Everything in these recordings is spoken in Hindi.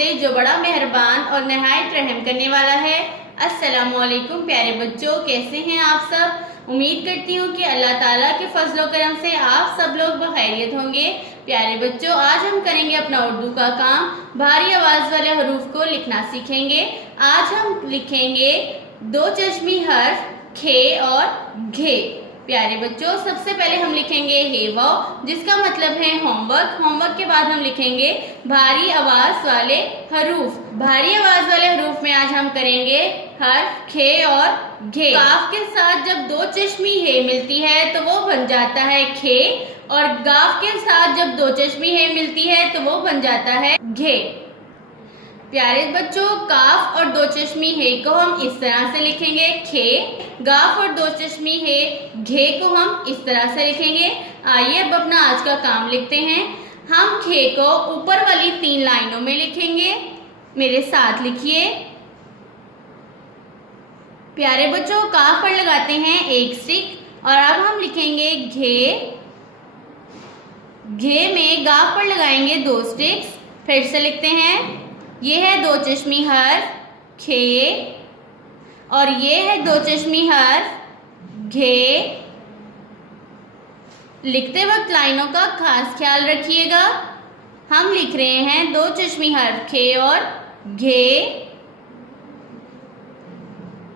से जो बड़ा मेहरबान और नहायत रहम करने वाला है। अस्सलामुअलैकुम प्यारे बच्चों, कैसे हैं आप सब। उम्मीद करती हूँ कि अल्लाह ताला के फजलो करम से आप सब लोग बखैरियत होंगे। प्यारे बच्चों, आज हम करेंगे अपना उर्दू का काम। भारी आवाज वाले हरूफ को लिखना सीखेंगे। आज हम लिखेंगे दो चश्मी हर्फ खे और घे। प्यारे बच्चों, सबसे पहले हम लिखेंगे हे वाव, जिसका मतलब है होमवर्क। होमवर्क के बाद हम लिखेंगे भारी आवाज वाले हरूफ। भारी आवाज वाले हरूफ में आज हम करेंगे हर्फ खे और घे। काफ के साथ जब दो चश्मी हे मिलती है तो वो बन जाता है खे, और गाफ के साथ जब दो चश्मी हे मिलती है तो वो बन जाता है घे। प्यारे बच्चों, काफ और दो चश्मी हे को हम इस तरह से लिखेंगे खे, गाफ और दो चश्मी हे घे को हम इस तरह से लिखेंगे। आइए अब अपना आज का काम लिखते हैं। हम खे को ऊपर वाली 3 लाइनों में लिखेंगे। मेरे साथ लिखिए। प्यारे बच्चों, काफ पर लगाते हैं 1 स्टिक और अब हम लिखेंगे घे। घे में गाफ पर लगाएंगे 2 स्टिक्स। फिर से लिखते हैं। ये है दो चश्मी हर्फ खे और ये है दो चश्मी हर्फ घे। लिखते वक्त लाइनों का खास ख्याल रखिएगा। हम लिख रहे हैं दो चश्मी हर्फ खे और घे।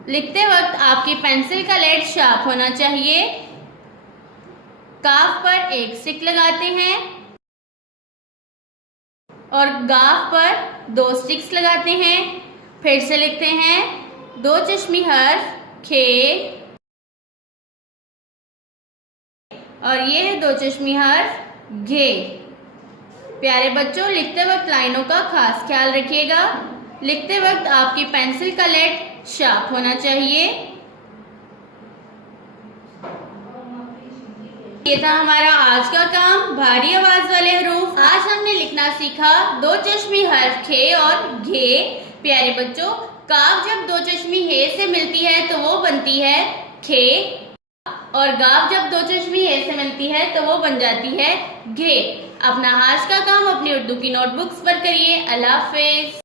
लिखते वक्त आपकी पेंसिल का लेड शार्प होना चाहिए। काफ पर 1 स्टिक लगाते हैं और गाफ पर 2 स्टिक्स लगाते हैं। फिर से लिखते हैं दो चश्मी हर्फ खे और ये है दो चश्मी हर्फ घे। प्यारे बच्चों, लिखते वक्त लाइनों का खास ख्याल रखिएगा। लिखते वक्त आपकी पेंसिल का लेड शार्प होना चाहिए। ये था हमारा आज का काम, भारी आवाज वाले हरूफ। आज हमने लिखना सीखा दो चश्मी हर्फ खे और घे। प्यारे बच्चों, काफ जब दो चश्मी हे से मिलती है तो वो बनती है खे, और गाफ जब दो चश्मी हे से मिलती है तो वो बन जाती है घे। अपना आज का काम अपनी उर्दू की नोटबुक्स पर करिए। अल्लाह हाफिज।